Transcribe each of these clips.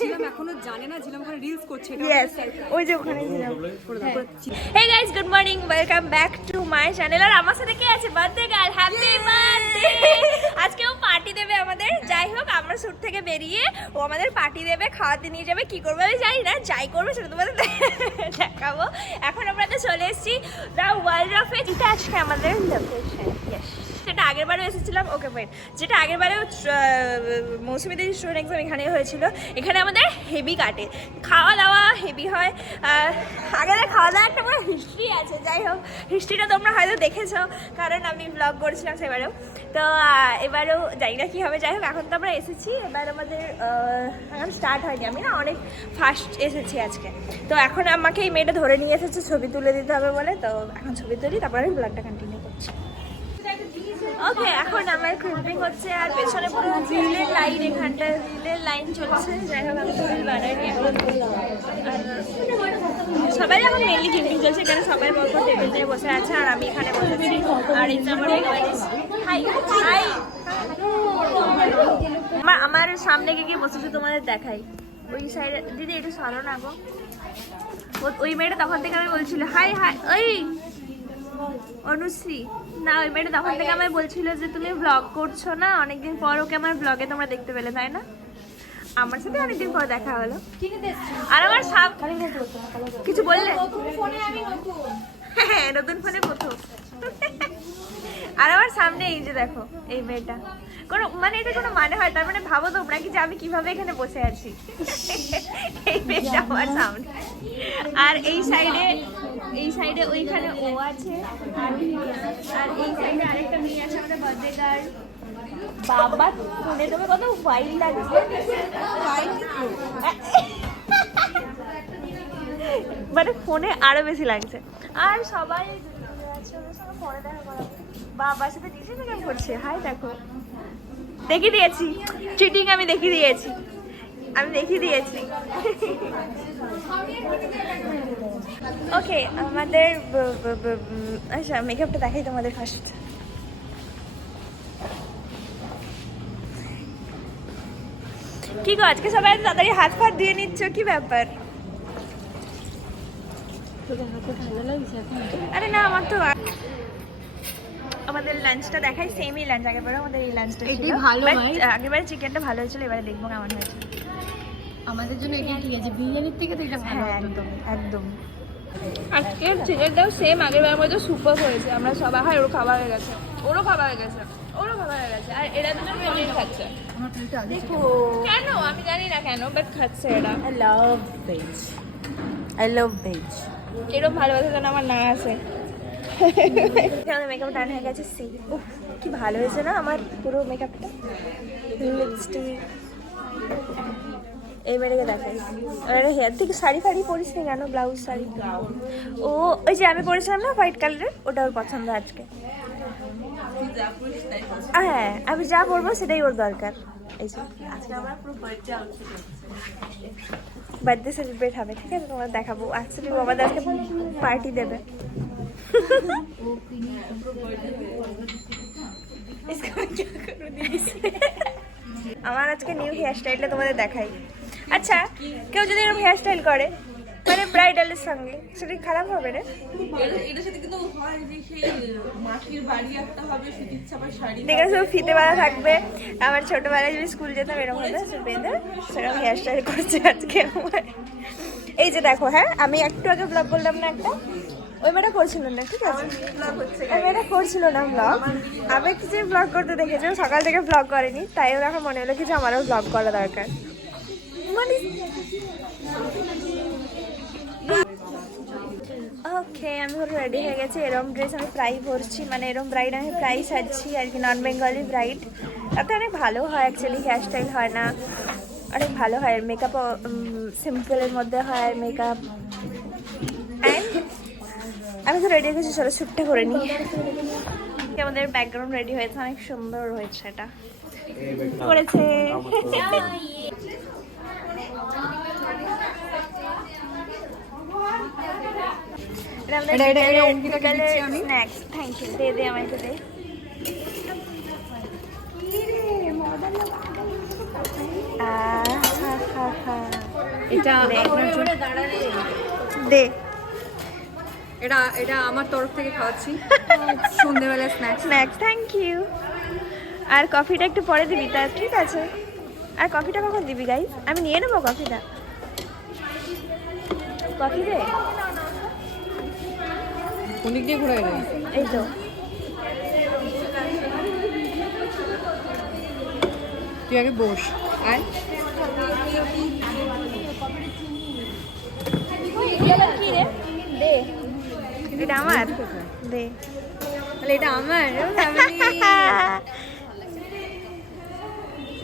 ঝিলাম এখনো জানে না ঝিলাম ওখানে রিলস করছে এটা ইয়েস ওই যে ওখানে ছিলাম। Hey guys good morning welcome back to my channel. আর আমার সাথে কে আছে? Birthday girl, happy birthday. আজকে ও পার্টি দেবে আমাদের। যাই হোক আমরা শুট থেকে বেরিয়ে ও আমাদের পার্টি দেবে, খাওয়াতে নিয়ে যাবে। কি করবে আমি জানি না, যাই করবে সেটা তোমাদের দেখাবো। এখন আমরা তো চলে এসেছি দ্য ওয়ার্ল্ড অফ এজ। এটা আজকে আমাদের লোকেশন। ইয়েস, যেটা আগের বারেও এসেছিলাম। ওকে ফাইন, যেটা আগের বারেও মৌসুমীদের স্টুডেন্ট এক্সাম এখানে হয়েছিল। এখানে আমাদের হেভি কাটে, খাওয়া দাওয়া হেভি হয়। আগের খাওয়া দাওয়া একটা পুরো হিস্ট্রি আছে। যাই হোক, হিস্ট্রিটা তোমরা হয়তো দেখেছো, কারণ আমি ব্লগ করেছিলাম সেবারেও। তো এবারেও জানি না কী হবে। যাই হোক, এখন তো আমরা এসেছি। এবার আমাদের এখন স্টার্ট হয়নি, আমি না অনেক ফার্স্ট এসেছি আজকে। তো এখন আমাকে এই মেয়েটা ধরে নিয়ে এসেছে ছবি তুলে দিতে হবে বলে। তো এখন ছবি তুলি, তারপরে আমি ব্লগটা কন্টিনিউ করছি। ওকে, এখন আমার ক্রিম্পিং হচ্ছে আর পেছনে পুরো রিলের লাইন, এখানটা রিলের লাইন চলছে। যাই হোক, আমি রিল বানাইনি এখন। সবাই এখন মেনলি ক্রিম্পিং চলছে, এখানে সবাই বলবো টেবিল নিয়ে বসে আছে আর আমি এখানে বসেছি। আর এই যে আমার হাই হাই আমার সামনে গিয়ে বসেছে, তোমাদের দেখাই। ওই সাইডে দিদি একটু সরো না গো। ওই মেয়েটা তখন থেকে আমি বলছিল হাই হাই, ওই অনুশ্রী না, ওই মেয়েটা তখন থেকে আমায় বলছিল যে তুমি ব্লগ করছো না, অনেকদিন পর ওকে আমার ব্লগে তোমরা দেখতে পেলে, তাই না? আমার সাথে অনেকদিন পর দেখা হলো। আর আমার কিছু বললে? হ্যাঁ, নতুন ফোনে প্রথম। আর আমার সামনে এই যে দেখো, এই মেয়েটা কোনো মানে এটা কোনো মানে হয়? তার মানে ভাবো তোমরা কি যে আমি কিভাবে এখানে বসে আছি। এই মেয়েটা আমার সামনে। আর এই সাইডে ওইখানে ও আছে। আর এই সাইডে আরেকটা মেয়ে আছে, আমাদের বার্থডে গার্ল। বাবা ফোনে তোমার কত হোয়াইট লাগছে, মানে ফোনে আরো বেশি লাগছে। আর সবাই ফোনে দেখা করা। বাবার সাথে ডিসিশন কেমন করছে? হাই দেখো, দেখিয়ে দিয়েছি চিটিং, আমি দেখিয়ে দিয়েছি। ওকে, আমাদের আচ্ছা মেকআপটা দেখাই তোমাদের ফার্স্ট। কি গো, আজকে সবাই তাড়াতাড়ি হাত ফাত দিয়ে নিচ্ছ, কি ব্যাপার? আরে না, আমার তো আমাদের লাঞ্চটা দেখাই, সেমই লাঞ্চ। আগেরবারে আমাদের এই লাঞ্চটা ছিল ভালো, আগেরবারে চিকেনটা ভালো হয়েছিল, এবারে দেখবো কেমন হয়েছে। আমাদের জন্য এটা ঠিক আছে, বিরিয়ানির থেকে তো এটা ভালো। হ্যাঁ, একদম একদম। আজকের চিকেনটাও সেম আগেরবারের মতো সুপার হয়েছে। আমরা সবাই হয়, ওরও খাওয়া হয়ে গেছে, আর এরা দুজন পনির খাচ্ছে। দেখো কেন, আমি জানি না কেন, বাট খাচ্ছে এরা। I love veg. এরকম ভালোবাসা যেন আমার না আসে। আমাদের মেকআপ ডান হয়ে গেছে। কি ভালো হয়েছে না আমার পুরো মেকআপটা। লিপস্টিক এইবারে দেখাই। হেয়ার থেকে শাড়ি ফাড়ি পরিস নি কেন? ব্লাউজ শাড়ি ও ওই যে আমি পরেছিলাম না হোয়াইট কালারের, ওটা ওর পছন্দ আজকে। হ্যাঁ, আমি যা পরবো সেটাই ওর দরকার। এই যে আজকে আমার পুরো বার্থডে সেলিব্রেট হবে, ঠিক আছে? তোমার দেখাবো। অ্যাকচুয়ালি ও আমাদের আজকে পার্টি দেবে। আমার আজকে নিউ হেয়ার স্টাইলটা তোমাদের দেখাই। আচ্ছা, কেউ যদি এরকম হেয়ার স্টাইল করে মানে ব্রাইডালের সঙ্গে, সেটা খারাপ হবে না? দেখে সব ফিতে বাঁধা থাকবে। আমার ছোটবেলায় যদি স্কুল যেতাম এরকম হতো, সে বেঁধে সেরকম হেয়ার স্টাইল করছে আজকে আমার। এই যে দেখো, হ্যাঁ আমি একটু আগে ব্লগ করলাম না একটা, ওই মেয়েটা করছিল না, ঠিক আছে? ওই মেয়েটা করছিল না ব্লগ। আমি কিছু ব্লগ করতে দেখেছি, সকাল থেকে ব্লগ করেনি, তাই ওর এখন মনে হলো কি যে আমারও ব্লগ করা দরকার। মানে ওকে, আমি পুরো রেডি হয়ে গেছি। এরম ড্রেস আমি প্রায় পরছি, মানে এরম ব্রাইড আমি প্রায় সাজছি আর কি, নন বেঙ্গলি ব্রাইড। তাতে অনেক ভালো হয় অ্যাকচুয়ালি, হেয়ার স্টাইল হয় না, অনেক ভালো হয়। মেকআপও সিম্পলের মধ্যে হয় মেকআপ। অ্যান্ড আমি তো রেডি হয়ে গেছি, চলো শ্যুটটা করে নিই। আমাদের ব্যাকগ্রাউন্ড রেডি হয়েছে, অনেক সুন্দর হয়েছে। এটা করেছে স্ন্যাক্স। থ্যাংক ইউ, দে দে আমাকে দে। এটা আপনার জন্য। দে এটা এটা আমার তরফ থেকে খাওয়াচ্ছি সন্ধ্যেবেলা স্ন্যাক্স। Thank you. আর কফিটা একটু পরে দিবি তা ঠিক আছে। আর কফিটা কখন দিবি গাইস? আমি নিয়ে নেবো কফিটা। কফি দে। কোন দিক দিয়ে ঘুরে গেল? এই তো তুই আগে বস। আর কি রে? দে এটা আমার। দে তাহলে এটা আমার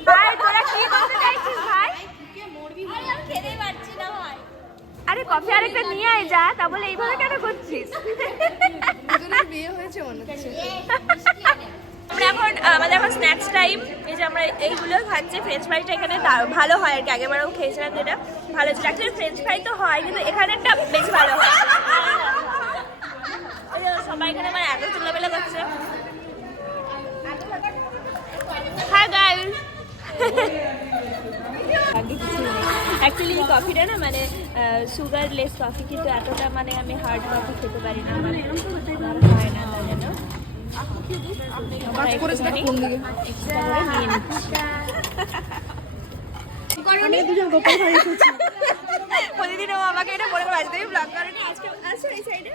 ভাই তোরা কি করতে চাইছিস ভাই? আমি খেতেই পারছি না ভাই। আরে কফি আরেকটা নিয়ে আয় যা, তা বলে এইভাবে কেন করছিস? বিয়ে হয়েছে মনে হচ্ছে। আমরা আমাদের এখন স্ন্যাক্স টাইম। এই যে আমরা এইগুলো খাচ্ছি। ফ্রেঞ্চ ফ্রাইটা এখানে ভালো হয় আর কি, আগেবারও খেয়েছিলাম যেটা ভালো ছিল। অ্যাকচুয়ালি ফ্রেঞ্চ ফ্রাই তো হয় কিন্তু এখানেরটা বেশ ভালো হয়। সবাই এখানে মানে এত চিল্লাবেলা করছে। Hi guys. অ্যাকচুয়ালি এই কফিটা না মানে সুগারলেস কফি, কিন্তু এতটা মানে আমি হার্ড কফি খেতে পারি না, মানে হয় না তার জন্য প্রতিদিন ও আমাকে এটা বলে বাড়িতে ব্লগ করেনি। আজকে আসো এই সাইডে।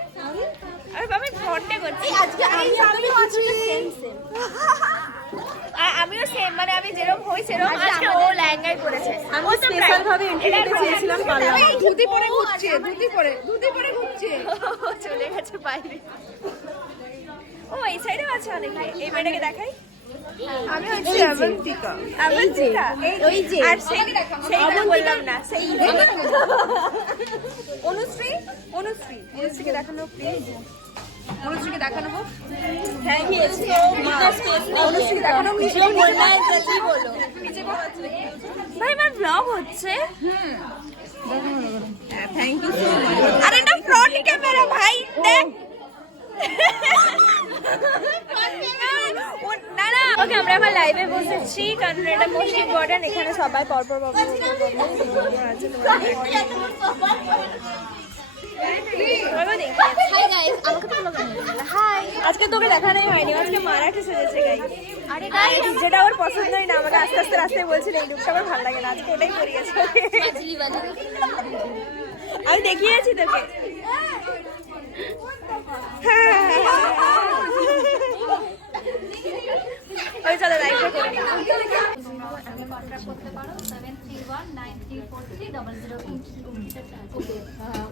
আমি ফোনটা করছি আজকে। আমিও সেম, মানে আমি যেরকম হই সেরকম আজকে ও লেহেঙ্গাই পরেছে। আমি স্পেশাল ভাবে ইন্টারভিউতে চেয়েছিলাম পারলাম। ধুতি পরে ঘুরছে, ধুতি পরে ঘুরছে। চলে গেছে বাইরে। ও এই সাইডেও আছে অনেকে। এই মেয়েটাকে দেখাই। আমি হচ্ছে অবন্তিকা। ওই যে আর সেইটা বললাম না, সেই অনুশ্রীকে দেখানো প্লিজ। অনুশ্রীকে দেখানো হোক। থ্যাংক ইউ অনুশ্রীকে দেখানো। নিচে বলনা কি বলো ভাই, আমার ব্লগ হচ্ছে। Thank you so much. আরে এটা ফ্রন্ট ক্যামেরা ভাই, দেখ। না না ওকে, আমরা আমার লাইভে বসেছি কারণ এটা মোস্ট ইম্পর্টেন্ট। এখানে সবাই পরপর আজকে তোকে দেখানোই হয়নি, আজকে মারাঠি সেজেছে গাই। যেটা ওর পছন্দই না, আমাকে আস্তে আস্তে রাস্তায় বলছিল এই লুকটা আমার ভালো লাগে না, আজকে ওটাই করিয়েছে। আমি দেখিয়েছি তোকে। ওই চলো লাইভটা করে নিই।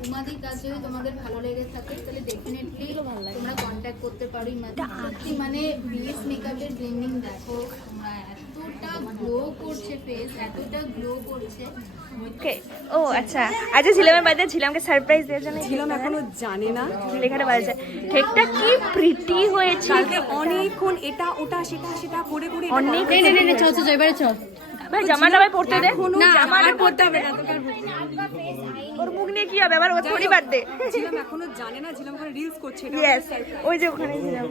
উমাদির কাজ যদি তোমাদের ভালো লেগে থাকে তাহলে ডেফিনেটলি তোমরা কন্ট্যাক্ট করতে পারো। সত্যি মানে বেস মেকআপের ব্লেন্ডিং দেখো, তোমরা এতটা গ্লো করছে ফেস, এতটা গ্লো করছে। ওকে ও আচ্ছা, আজকে ঝিলামের বাড়িতে ঝিলামকে সারপ্রাইজ দেওয়ার জন্য ঝিলাম এখনো জানে না লেখাটা বাজে। কেকটা কি প্রিটি হয়েছে। অনেকক্ষণ এটা ওটা সেটা সেটা করে করে অনেক এবারে চল ভাই জামাটা ভাই পড়তে দে। না জামাটা করতে হবে না। ওর মুখ নিয়ে কি হবে, আবার ওর থোড়ি বাড়তে। ঝিলাম এখনো জানে না, ঝিলাম করে রিলস করছে। ইয়েস ওই যে ওখানে ঝিলাম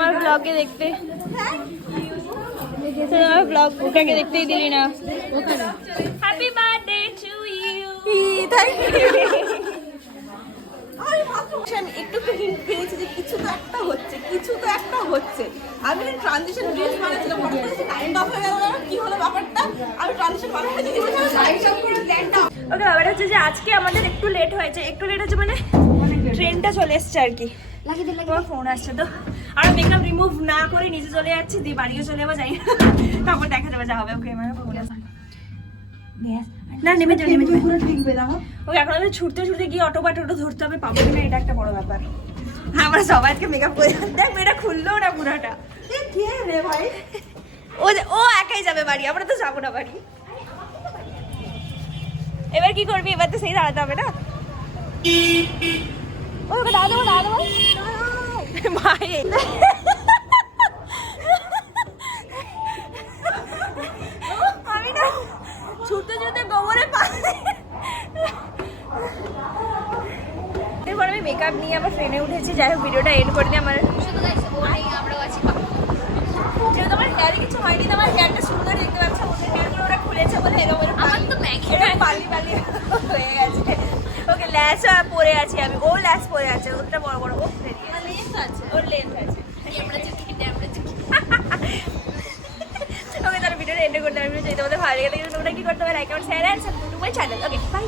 আমার ব্লগে দেখতে। আমার ব্লগ ওটাকে দেখতেই দিলি না। Happy birthday to you. Thank you. আমি একটু হিন্ট পেয়েছি যে কিছু তো একটা হচ্ছে। আমি ট্রানজিশন ড্রেস বানাচ্ছিলাম, হঠাৎ করে কাইন্ড অফ হয়ে গেল। কি হলো ব্যাপারটা? আমি ট্রানজিশন বানাতে দিয়েছিলাম, লাইট অফ করে প্ল্যানটা। ওকে ব্যাপারটা হচ্ছে যে আজকে আমাদের একটু লেট হয়েছে মানে ট্রেনটা চলে এসছে আর কি। তোমার ফোন আসছে তো, আর মেকআপ রিমুভ না করে নিচে চলে যাচ্ছি, দিয়ে বাড়িও চলে যাবো, যাই তারপর দেখা যাবে যা হবে। ওকে আমার ফোন আসছে না, নেমে যাবে ওকে। এখন আমি ছুটতে গিয়ে অটো ধরতে হবে, পাবো কিনা এটা একটা বড় ব্যাপার। আমরা সবাই আজকে মেকআপ করে দেখ এটা খুললো না পুরাটা। কে রে ভাই? ও একাই যাবে বাড়ি, আমরা তো যাবো না বাড়ি। এবার কি করবি? এবার তো সেই দাঁড়াতে হবে না। ওকে দাঁড়াবো ভাই। আমি না ছুটতে গোবরে এরপর আমি মেকআপ নিয়ে আবার ট্রেনে উঠেছি। যাই হোক ভিডিওটা এন্ড করে দিই। আমার যেহেতু আমার হেয়ারে কিছু হয়নি, তোমার হেয়ারটা সুন্দর দেখতে পাচ্ছ। ওদের হেয়ারগুলো ওরা খুলেছে বলে এরকম আমার তো ম্যাগি বালি বালি হয়ে গেছে। ওকে ল্যাস পরে আছি আমি, ও ল্যাস পরে আছে, ওটা বড় বড় ও লেন্থ আছে, ওর লেন্থ আছে। ওকে তার ভিডিওটা এন্ড করতে হবে। যদি তোমাদের ভালো লেগে থাকে তোমরা কি করতে হবে, like comment share and subscribe to my channel. Okay by.